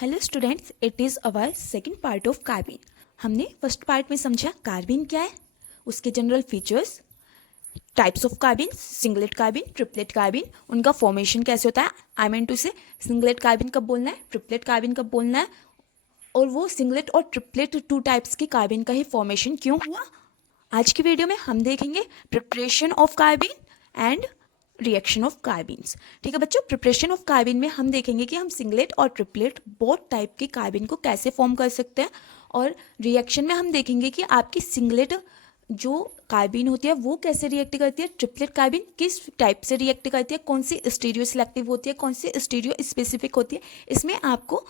Hello students, it is our second part of carbon. हमने first part में समझा carbon क्या है, उसके general features, types of carbon, singlet carbon, triplet carbon, उनका फॉर्मेशन कैसे होता है। आई मीन टू से सिंगलेट कार्बन कब बोलना है, ट्रिपलेट कार्बन कब बोलना है, और वो सिंगलेट और ट्रिपलेट टू टाइप्स के कार्बन का ही फॉर्मेशन क्यों हुआ। आज की वीडियो में हम देखेंगे preparation of carbon and reaction of carbons. ठीक है बच्चों, प्रिपरेशन ऑफ कार्बन में हम देखेंगे कि हम सिंगलेट और ट्रिपलेट बोथ टाइप के कार्बन को कैसे फॉर्म कर सकते हैं, और रिएक्शन में हम देखेंगे कि आपकी सिंगलेट जो कार्बन होती है वो कैसे रिएक्ट करती है, ट्रिपलेट कार्बन किस टाइप से रिएक्ट करती है, कौन सी स्टीरियो सिलेक्टिव होती है, कौन सी स्टीरियो स्पेसिफिक होती है। इसमें आपको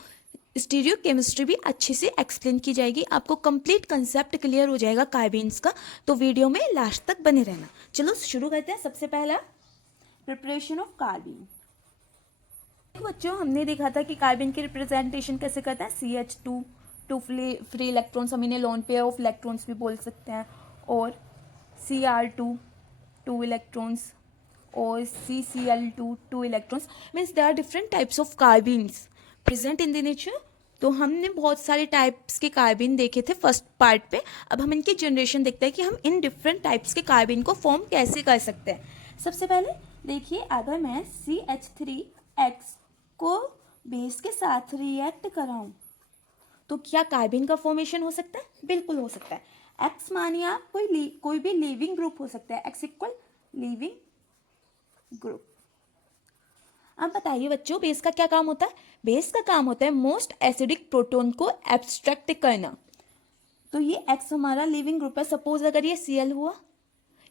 स्टीरियो केमिस्ट्री भी अच्छे से एक्सप्लेन की जाएगी, आपको कंप्लीट कंसेप्ट क्लियर हो जाएगा कार्बन्स का। तो वीडियो में लास्ट तक बने रहना। चलो शुरू करते हैं। सबसे पहला प्रिपरेशन ऑफ कार्बन। बच्चों हमने देखा था कि कार्बन की रिप्रेजेंटेशन कैसे करते हैं, CH2 टू फ्री इलेक्ट्रॉन्स, हम इन्हें लोन पेयर ऑफ इलेक्ट्रॉन्स भी बोल सकते हैं, और Cr2 टू इलेक्ट्रॉन्स, और CCl2 two electrons. Means there are different types of carbons present in the nature. तो हमने बहुत सारे टाइप्स के कार्बन देखे थे फर्स्ट पार्ट पे। अब हम इनकी जनरेशन देखते हैं कि हम इन डिफरेंट टाइप्स के कार्बन को फॉर्म कैसे कर सकते हैं। सबसे पहले देखिए, अगर मैं CH3X को बेस के साथ रिएक्ट कराऊं तो क्या कार्बन का फॉर्मेशन हो सकता है? बिल्कुल हो सकता है। X मानिए आप कोई भी लिविंग ग्रुप हो सकता है, X इक्वल लिविंग ग्रुप। अब बताइए बच्चों, बेस का क्या काम होता है? बेस का काम होता है मोस्ट एसिडिक प्रोटॉन को एब्स्ट्रैक्ट करना। तो ये X हमारा लिविंग ग्रुप है। सपोज अगर ये Cl हुआ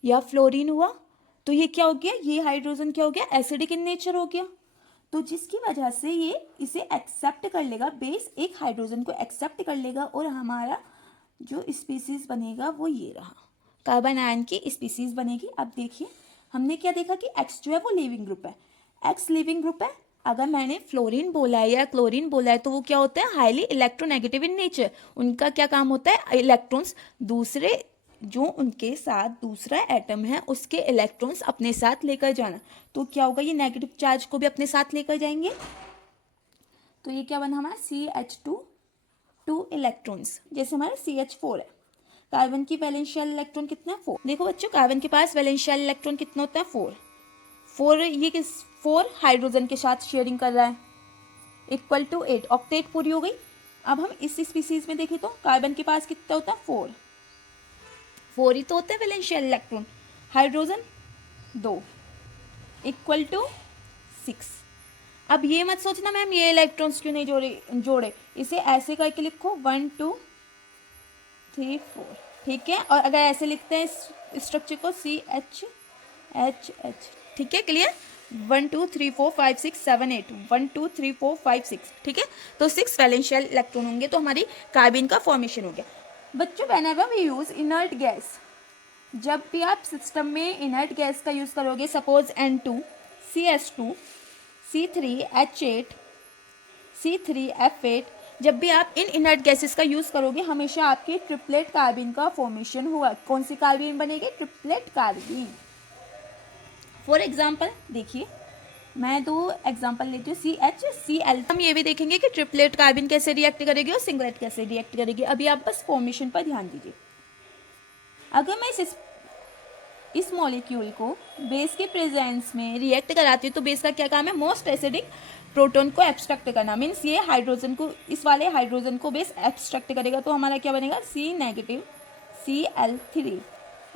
या फ्लोरीन हुआ तो ये क्या हो गया, ये हाइड्रोजन क्या हो गया, एसिडिक इन नेचर हो गया। तो जिसकी वजह से ये इसे एक्सेप्ट कर लेगा, बेस एक हाइड्रोजन को एक्सेप्ट कर लेगा, और हमारा जो स्पीसीज बनेगा वो ये रहा, कार्बन आयन की स्पीसीज बनेगी। अब देखिए हमने क्या देखा कि X जो है वो लिविंग ग्रुप है, X लिविंग ग्रुप है। अगर मैंने फ्लोरीन बोला है या क्लोरीन बोला है तो वो क्या होता है, हाईली इलेक्ट्रोनेगेटिव इन नेचर। उनका क्या काम होता है, इलेक्ट्रॉन्स दूसरे जो उनके साथ दूसरा एटम है उसके इलेक्ट्रॉन्स अपने साथ लेकर जाना। तो क्या होगा, ये नेगेटिव चार्ज को भी अपने साथ लेकर जाएंगे। तो ये क्या बना हमारा CH2 टू इलेक्ट्रॉन्स, जैसे हमारा CH4 है। कार्बन की वैलेंशियल इलेक्ट्रॉन कितना है, 4। देखो बच्चों, कार्बन के पास वैलेंशियल इलेक्ट्रॉन कितना होता है, 4। ये किस 4 हाइड्रोजन के साथ शेयरिंग कर रहा है, इक्वल टू 8, ऑक्टेट पूरी हो गई। अब हम इस स्पीसीज में देखें तो कार्बन के पास कितना होता है, 4 ही तो होते हैं वैलेंशियल इलेक्ट्रॉन, हाइड्रोजन 2, इक्वल टू 6। अब ये मत सोचना मैम ये इलेक्ट्रॉन्स क्यों नहीं जोड़े, इसे ऐसे करके लिखो 1 2 3 4, ठीक है। और अगर ऐसे लिखते हैं इस स्ट्रक्चर को CHHH, ठीक है, क्लियर। 1 2 3 4 5 6 7 8, 1 2 3 4 5 6, ठीक है। तो 6 वैलेंशियल इलेक्ट्रॉन होंगे, तो हमारी कार्बन का फॉर्मेशन हो गया। बच्चों whenever we use inert gas, जब भी आप सिस्टम में इनर्ट गैस का यूज़ करोगे, suppose N2 CH2 C3H8 C3F8, जब भी आप इन इनर्ट गैसेस का यूज़ करोगे हमेशा आपके ट्रिपलेट कार्बन का फॉर्मेशन हुआ। कौन सी कार्बन बनेगी, ट्रिपलेट कार्बन। फॉर एग्जाम्पल देखिए, मैं 2 एग्जाम्पल लेती हूँ, CHCl। हम ये भी देखेंगे कि ट्रिपलेट कार्बन कैसे रिएक्ट करेगी और सिंगलेट कैसे रिएक्ट करेगी। अभी आप बस फॉर्मेशन पर ध्यान दीजिए। अगर मैं इस मॉलिक्यूल को बेस के प्रेजेंस में रिएक्ट कराती हूँ तो बेस का क्या काम है, मोस्ट एसिडिक प्रोटॉन को एब्स्ट्रैक्ट करना। मीन्स ये हाइड्रोजन को, इस वाले हाइड्रोजन को बेस एब्स्ट्रैक्ट करेगा, तो हमारा क्या बनेगा, C negative Cl3।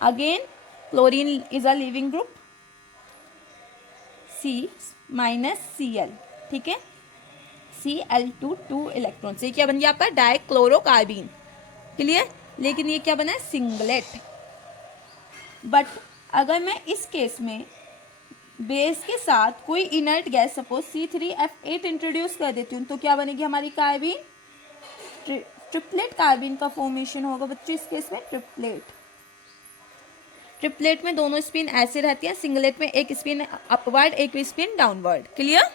Again chlorine is a leaving group, C minus Cl, ठीक है, Cl2 2 इलेक्ट्रॉन से क्या बन गया आपका डाइक्लोरोकार्बन, क्लियर। लेकिन ये क्या बना है, सिंगलेट। बट अगर मैं इस केस में बेस के साथ कोई inert gas suppose C3F8 introduce कर देती हूँ तो क्या बनेगी हमारी कार्बन, ट्रिपलेट कार्बन का फॉर्मेशन होगा बच्चों इस केस में, ट्रिपलेट में दोनों स्पिन ऐसे रहती है, सिंगलेट में एक स्पिन अपवर्ड एक स्पिन डाउनवर्ड, क्लियर।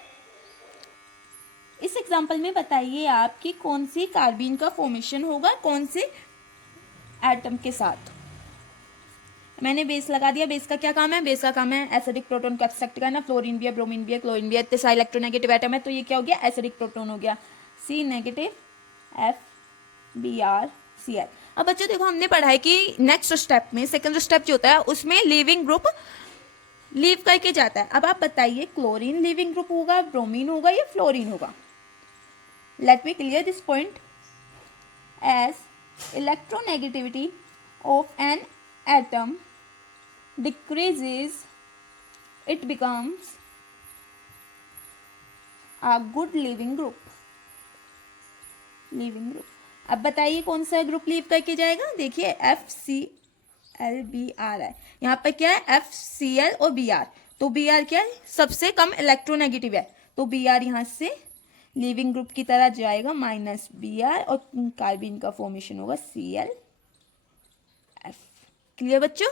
इस एग्जांपल में बताइए आप कि कौन सी कार्बन का फॉर्मेशन होगा कौन से एटम के साथ। मैंने बेस लगा दिया। बेस का क्या काम है, बेस का काम है एसिडिक प्रोटॉन को एब्स्ट्रैक्ट करना। फ्लोरीन भी है, ब्रोमीन भी है, क्लोरीन भी है, इतने सारे इलेक्ट्रोनेगेटिव एटम है, तो ये क्या हो गया, एसिडिक प्रोटॉन हो गया। C negative, FBrCl। अब बच्चों देखो हमने पढ़ा है कि नेक्स्ट स्टेप में, सेकंड स्टेप जो होता है उसमें लीविंग ग्रुप लीव करके जाता है। अब आप बताइए क्लोरीन लीविंग ग्रुप होगा, ब्रोमीन होगा या फ्लोरीन होगा? Let me clear this point. As electronegativity of an atom decreases, it becomes a good living group। Leaving group. अब बताइए कौन सा ग्रुप लीव करके जाएगा? देखिए FCl है, यहाँ पर क्या है FCl और Br, तो Br क्या है? सबसे कम इलेक्ट्रोनेगेटिव है, तो Br यहाँ से लिविंग ग्रुप की तरह जाएगा -Br और कार्बिन का फॉर्मेशन होगा ClF। क्लियर बच्चों?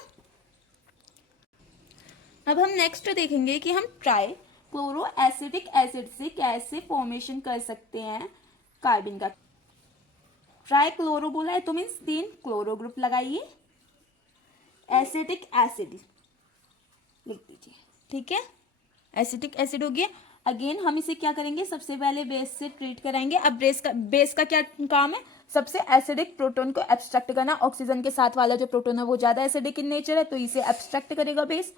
अब हम नेक्स्ट देखेंगे कि हम ट्राई क्लोरो एसिडिक एसिड से कैसे फॉर्मेशन कर सकते हैं कार्बिन का। ट्राई क्लोरो बोला है तो मीन्स 3 क्लोरो ग्रुप लगाइए, एसिडिक एसिड लिख दीजिए, ठीक है? एसिडिक एसिड हो गया। अगेन हम इसे क्या करेंगे? सबसे पहले बेस से ट्रीट कराएंगे। अब बेस का क्या काम है? सबसे एसिडिक प्रोटोन को एब्स्ट्रैक्ट करना। ऑक्सीजन के साथ वाला जो प्रोटोन है वो ज्यादा एसिडिक इन नेचर है, तो इसे एब्स्ट्रैक्ट करेगा बेस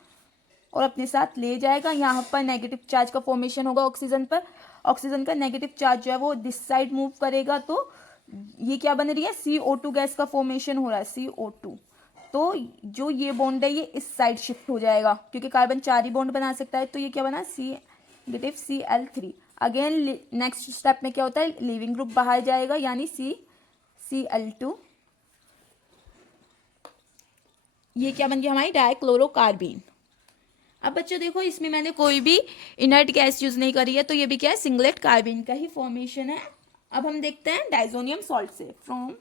और अपने साथ ले जाएगा। यहाँ पर नेगेटिव चार्ज का फॉर्मेशन होगा ऑक्सीजन पर। ऑक्सीजन का नेगेटिव चार्ज जो है वो दिस साइड मूव करेगा, तो ये क्या बन रही है? CO2 गैस का फॉर्मेशन हो रहा है, CO2। तो जो ये बॉन्ड है ये इस साइड शिफ्ट हो जाएगा, क्योंकि कार्बन 4 ही बॉन्ड बना सकता है, तो ये क्या बना? Negative Cl3। Again next step में क्या होता है? लिविंग ग्रुप बाहर जाएगा, यानी Cl2। ये क्या बन गया? हमारी डाइक्लोरोकार्बीन। अब बच्चों देखो इसमें मैंने कोई भी इनर्ट गैस यूज नहीं करी है, तो ये भी क्या है? सिंगलेट कार्बिन का ही फॉर्मेशन है। अब हम देखते हैं डाइजोनियम सॉल्ट से। फ्रॉम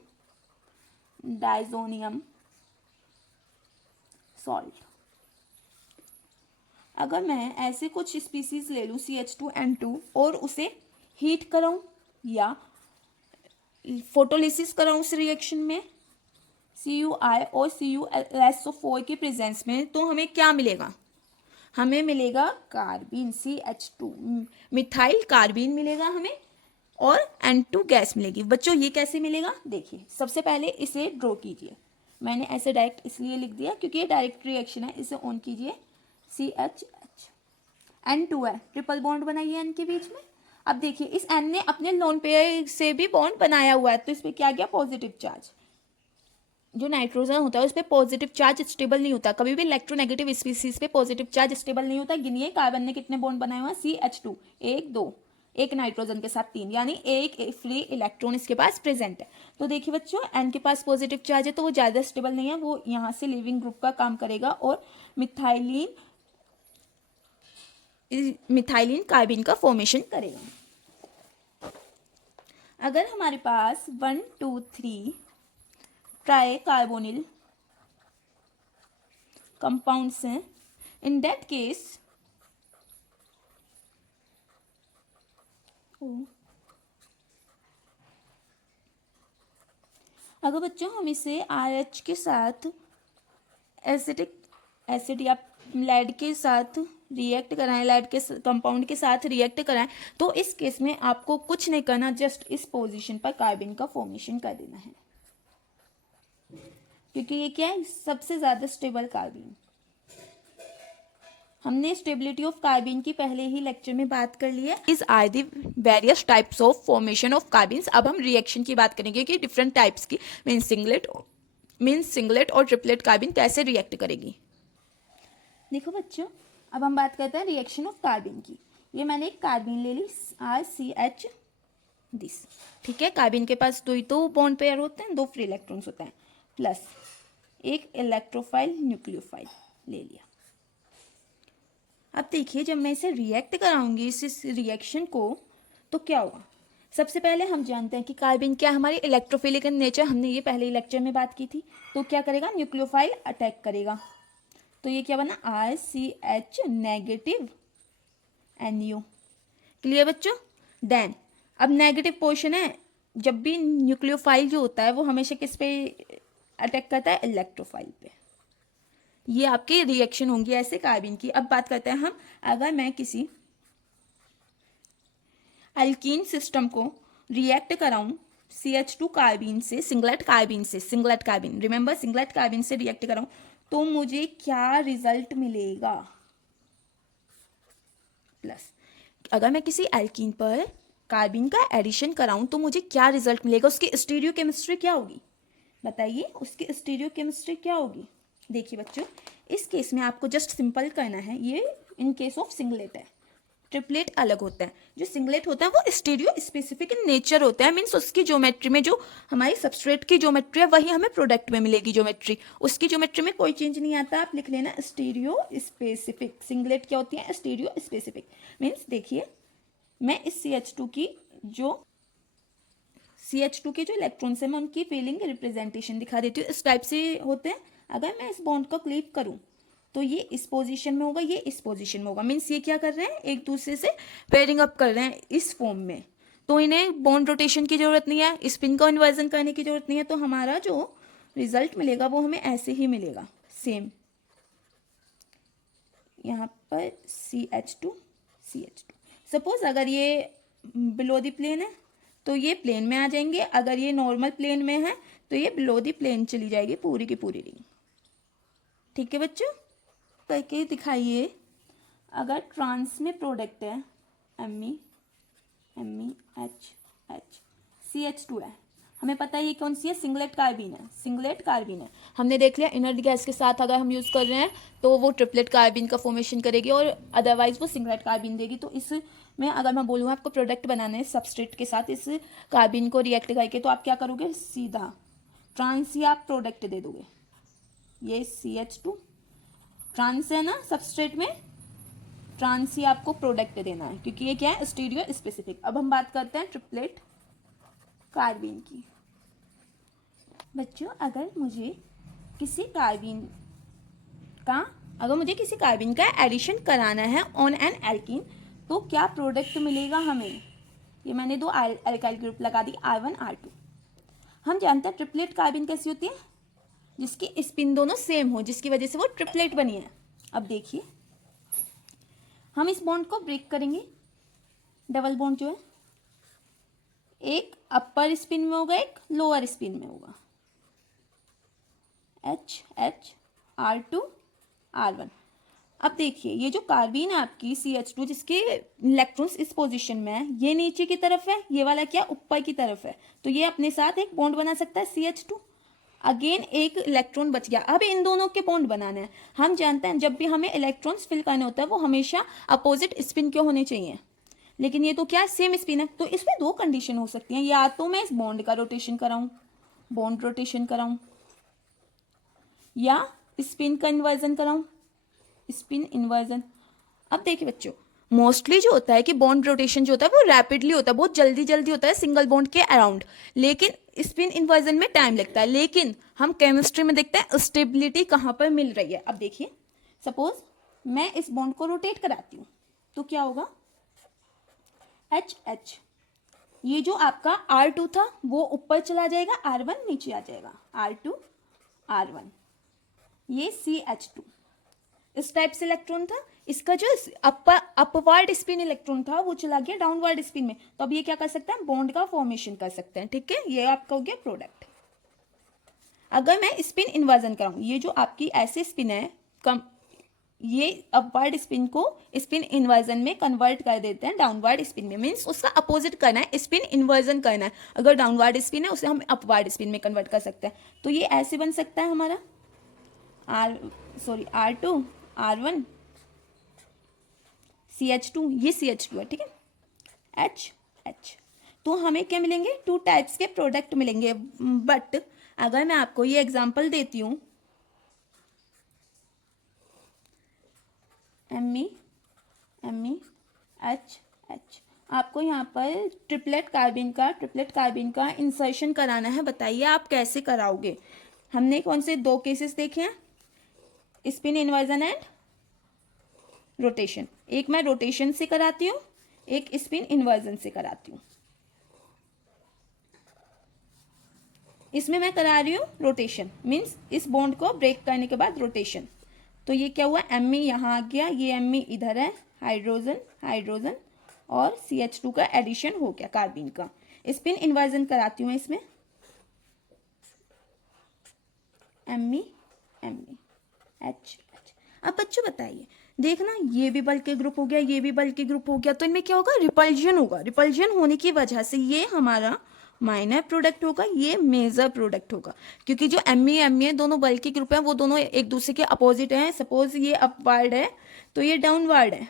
डाइजोनियम सॉल्ट, अगर मैं ऐसे कुछ स्पीसीज ले लूँ CH2N2 और उसे हीट कराऊं या फोटोलिसिस कराऊं उस रिएक्शन में CuI और CuLSO4 के प्रेजेंस में, तो हमें क्या मिलेगा? हमें मिलेगा कार्बिन CH2, मिथाइल कार्बिन मिलेगा हमें, और N2 गैस मिलेगी। बच्चों ये कैसे मिलेगा? देखिए सबसे पहले इसे ड्रॉ कीजिए। मैंने ऐसे डायरेक्ट इसलिए लिख दिया क्योंकि ये डायरेक्ट रिएक्शन है। इसे ऑन कीजिए, CH N2 है, ट्रिपल बॉन्ड बनाइए N के बीच में। अब देखिए इस N ने अपने लोन पेयर से भी बॉन्ड बनाया हुआ है, तो इस पर क्या गया? Positive charge. जो नाइट्रोजन होता है उस पर पॉजिटिव चार्ज स्टेबल नहीं होता, कभी भी इलेक्ट्रोनेगेटिव स्पीसीज पे पॉजिटिव चार्ज स्टेबल नहीं होता। गिनिए कार्बन ने कितने बॉन्ड बनाए हुए हैं? CH2, 1 2, एक नाइट्रोजन के साथ 3, यानी एक फ्री इलेक्ट्रॉन इसके पास प्रेजेंट है। तो देखिए बच्चों N के पास पॉजिटिव चार्ज है, तो वो ज़्यादा स्टेबल नहीं है, वो यहाँ से लिविंग ग्रुप का काम करेगा और मिथाइलिन कार्बिन का फॉर्मेशन करेगा। अगर हमारे पास 1 2 3 ट्राई कार्बोनिल कंपाउंड्स हैं, इन दैट केस अगर बच्चों हम इसे RH के साथ एसिडिक एसिड या लेड के साथ रिएक्ट कराएं, लेड के कंपाउंड के साथ रिएक्ट कराएं, तो इस केस में आपको कुछ नहीं करना, जस्ट इस पोजीशन पर कार्बन का फॉर्मेशन कर देना है, क्योंकि ये क्या है? सबसे ज्यादा स्टेबल कार्बन। हमने स्टेबिलिटी ऑफ कार्बन की पहले ही लेक्चर में बात कर ली है। Is are the various types of formation of carbon. अब हम रिएक्शन की बात करेंगे कि डिफरेंट टाइप्स की मीन्स सिंगलेट और ट्रिपलेट कार्बन कैसे रिएक्ट करेगी। देखो बच्चों अब हम बात करते हैं रिएक्शन ऑफ कार्बन की। ये मैंने एक कार्बन ले ली RCH दिस, ठीक है? कार्बन के पास दो ही तो बॉन्ड पेयर होते हैं, 2 फ्री इलेक्ट्रॉन्स होते हैं, प्लस एक इलेक्ट्रोफाइल न्यूक्लियोफाइल ले लिया। अब देखिए जब मैं इसे रिएक्ट कराऊंगी इस रिएक्शन को, तो क्या होगा? सबसे पहले हम जानते हैं कि कार्बन क्या हमारी इलेक्ट्रोफिलिक इन नेचर, हमने ये पहले लेक्चर में बात की थी। तो क्या करेगा? न्यूक्लियोफाइल अटैक करेगा। तो ये क्या बना? RCH negative NU। क्लियर बच्चों? देन अब नेगेटिव पोर्शन है, जब भी न्यूक्लियोफाइल जो होता है वो हमेशा किस पे अटैक करता है? इलेक्ट्रोफाइल पे। ये आपकी रिएक्शन होंगी ऐसे कार्बन की। अब बात करते हैं हम, अगर मैं किसी अल्कीन सिस्टम को रिएक्ट कराऊं CH2 कार्बिन से, सिंगलेट कार्बिन, रिमेंबर सिंगलेट कार्बिन से रिएक्ट कराऊं तो मुझे क्या रिजल्ट मिलेगा? प्लस। अगर मैं किसी एल्कीन पर कार्बिन का एडिशन कराऊं तो मुझे क्या रिजल्ट मिलेगा? उसकी स्टीरियोकेमिस्ट्री क्या होगी? बताइए, उसकी स्टीरियोकेमिस्ट्री क्या होगी? देखिए बच्चों, इस केस में आपको जस्ट सिंपल करना है। ये इन केस ऑफ सिंगलेट है, ट्रिपलेट अलग होता है। जो सिंगलेट होता है वो स्टीरियो स्पेसिफिक इन नेचर होता है, मीन्स उसकी ज्योमेट्री में जो हमारी सबस्ट्रेट की ज्योमेट्री है वही हमें प्रोडक्ट में मिलेगी ज्योमेट्री, उसकी ज्योमेट्री में कोई चेंज नहीं आता। आप लिख लेना स्टीरियो स्पेसिफिक। सिंगलेट क्या होती है? Stereo specific. मीन्स देखिए, मैं इस CH2 की जो CH2 के जो इलेक्ट्रॉन्स हैं मैं उनकी फीलिंग रिप्रेजेंटेशन दिखा देती हूँ। इस टाइप से होते हैं। अगर मैं इस बॉन्ड को क्लीव करूँ तो ये इस पोजीशन में होगा, ये इस पोजीशन में होगा। मीन्स ये क्या कर रहे हैं? एक दूसरे से पेयरिंग अप कर रहे हैं इस फॉर्म में। तो इन्हें बॉन्ड रोटेशन की जरूरत नहीं है, स्पिन को इन्वर्जन करने की जरूरत नहीं है। तो हमारा जो रिजल्ट मिलेगा वो हमें ऐसे ही मिलेगा, सेम। यहाँ पर CH2 CH2। सपोज अगर ये बिलो द प्लेन है तो ये प्लेन में आ जाएंगे, अगर ये नॉर्मल प्लेन में है तो ये बिलो द प्लेन चली जाएगी पूरी की पूरी रिंग। ठीक है बच्चों, करके दिखाइए। अगर ट्रांस में प्रोडक्ट है MEH CH2 है, हमें पता है ये कौन सी है? सिंगलेट कार्बिन है, सिंगलेट कार्बिन है। हमने देख लिया इनर्ट गैस के साथ अगर हम यूज़ कर रहे हैं तो वो ट्रिपलेट कार्बिन का फॉर्मेशन करेगी और अदरवाइज वो सिंगलेट कार्बिन देगी। तो इसमें अगर मैं बोलूँ आपको प्रोडक्ट बनाना है सबस्ट्रेट के साथ इस कार्बिन को रिएक्ट करके, तो आप क्या करोगे? सीधा ट्रांस ही आप प्रोडक्ट दे दोगे। ये CH2 ट्रांस है ना सबस्ट्रेट में, ट्रांस ही आपको प्रोडक्ट देना है क्योंकि ये क्या है? Stereo specific. अब हम बात करते हैं ट्रिपलेट कार्बिन की। बच्चों, अगर मुझे किसी कार्बिन का एडिशन कराना है ऑन एन एल्कीन तो क्या प्रोडक्ट मिलेगा हमें? ये मैंने दो अल्काइल ग्रुप लगा दी, R1 R2। हम जानते हैं ट्रिपलेट कार्बिन कैसी होती है? जिसकी स्पिन दोनों सेम हो, जिसकी वजह से वो ट्रिपलेट बनी है। अब देखिए, हम इस बॉन्ड को ब्रेक करेंगे। डबल बॉन्ड जो है एक अपर स्पिन में होगा, एक लोअर स्पिन में होगा। H R2 R1। अब देखिए, ये जो कार्बिन है आपकी CH2 जिसके इलेक्ट्रॉन्स इस पोजीशन में है, ये नीचे की तरफ है, ये वाला क्या ऊपर की तरफ है। तो ये अपने साथ एक बॉन्ड बना सकता है CH2। अगेन एक इलेक्ट्रॉन बच गया। अब इन दोनों के बॉन्ड बनाने हैं। हम जानते हैं जब भी हमें इलेक्ट्रॉन्स फिल करना होता है वो हमेशा अपोजिट स्पिन के होने चाहिए, लेकिन ये तो क्या सेम स्पिन है। तो इसमें दो कंडीशन हो सकती हैं, या तो मैं इस बॉन्ड का रोटेशन कराऊं, बॉन्ड रोटेशन कराऊं, या स्पिन का इन्वर्जन कराऊं, स्पिन इन्वर्जन। अब देखिए बच्चों, मोस्टली जो होता है कि बॉन्ड रोटेशन जो होता है वो रैपिडली होता है, बहुत जल्दी जल्दी होता है सिंगल बॉन्ड के अराउंड, लेकिन स्पिन इन्वर्जन में टाइम लगता है। लेकिन हम केमिस्ट्री में देखते हैं स्टेबिलिटी कहाँ पर मिल रही है। अब देखिए, सपोज मैं इस बॉन्ड को रोटेट कराती हूँ तो क्या होगा? HH, ये जो आपका R2 था वो ऊपर चला जाएगा, R1 नीचे आ जाएगा, R2 R1। ये CH2 इस टाइप से इलेक्ट्रॉन था, इसका जो अपवर्ड स्पिन इलेक्ट्रॉन था वो चला गया डाउनवर्ड स्पिन में। तो अब ये क्या कर सकते हैं? बॉन्ड का फॉर्मेशन कर सकते हैं। ठीक है, ये आपका हो गया प्रोडक्ट। अगर मैं स्पिन इन्वर्जन कराऊं, ये जो आपकी ऐसे स्पिन है ये अपवर्ड स्पिन को स्पिन इन्वर्जन में कन्वर्ट कर देते हैं डाउनवर्ड स्पिन में। मीन्स उसका अपोजिट करना है, स्पिन इन्वर्जन करना है। अगर डाउनवर्ड स्पिन है उसे हम अपवर्ड स्पिन में कन्वर्ट कर सकते हैं। तो ये ऐसे बन सकता है हमारा R2 R1 CH2, ये CH2 है। ठीक है, H। तो हमें क्या मिलेंगे? टू टाइप्स के प्रोडक्ट मिलेंगे। बट अगर मैं आपको ये एग्जांपल देती हूँ, MEH, आपको यहाँ पर ट्रिपलेट कार्बिन का इंसर्शन कराना है। बताइए आप कैसे कराओगे? हमने कौन से दो केसेस देखे हैं? Spin inversion and rotation. एक मैं रोटेशन से कराती हूँ, एक स्पिन इन्वर्जन से कराती हूँ। इसमें मैं करा रही हूँ रोटेशन, मीन्स इस बॉन्ड को ब्रेक करने के बाद रोटेशन। तो ये क्या हुआ? Me यहाँ आ गया, ये Me इधर है, हाइड्रोजन और CH2 का एडिशन हो गया कार्बिन का। स्पिन इन्वर्जन कराती हूँ मैं इसमें, Me H। अब बच्चों बताइए, देखना ये भी बल्कि ग्रुप हो गया, ये भी बल्कि ग्रुप हो गया, तो इनमें क्या होगा, रिपल्जन होगा। रिपल्जन होने की वजह से ये हमारा माइनर प्रोडक्ट होगा, ये मेजर प्रोडक्ट होगा, क्योंकि जो Me दोनों बल्कि ग्रुप हैं वो दोनों एक दूसरे के अपोजिट हैं। सपोज ये अपवर्ड है तो ये डाउनवर्ड है,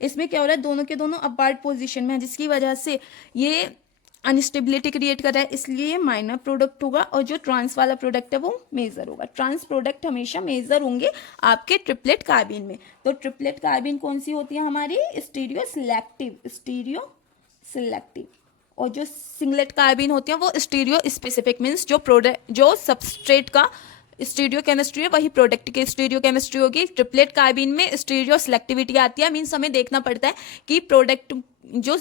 इसमें क्या हो रहा है, दोनों के दोनों अपवर्ड पोजीशन में है, जिसकी वजह से ये अनस्टेबिलिटी क्रिएट कर रहा है, इसलिए ये माइनर प्रोडक्ट होगा। और जो ट्रांस वाला प्रोडक्ट है वो मेजर होगा। ट्रांस प्रोडक्ट हमेशा मेजर होंगे आपके ट्रिपलेट कार्बिन में। तो ट्रिपलेट कार्बिन कौन सी होती है हमारी, स्टीरियो सिलेक्टिव। और जो सिंगलेट कार्बिन होती है वो स्टीरियो स्पेसिफिक, मीन्स जो सबस्ट्रेट का स्टीरियो केमिस्ट्री है वही प्रोडक्ट की स्टीरियो केमिस्ट्री होगी। ट्रिपलेट कार्बिन में स्टीरियो सिलेक्टिविटी आती है, मीन्स हमें देखना पड़ता है कि प्रोडक्ट जो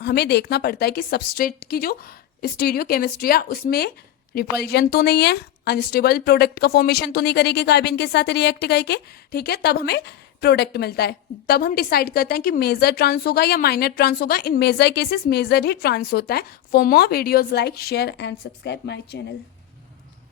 हमें देखना पड़ता है कि सबस्ट्रेट की जो स्टीरियो केमिस्ट्री है उसमें रिपल्जन तो नहीं है, अनस्टेबल प्रोडक्ट का फॉर्मेशन तो नहीं करेगी कार्बिन के साथ रिएक्ट करके, ठीक है, तब हमें प्रोडक्ट मिलता है। तब हम डिसाइड करते हैं कि मेजर ट्रांस होगा या माइनर ट्रांस होगा। इन मेजर केसेस मेजर ही ट्रांस होता है। For more videos like share and subscribe my channel.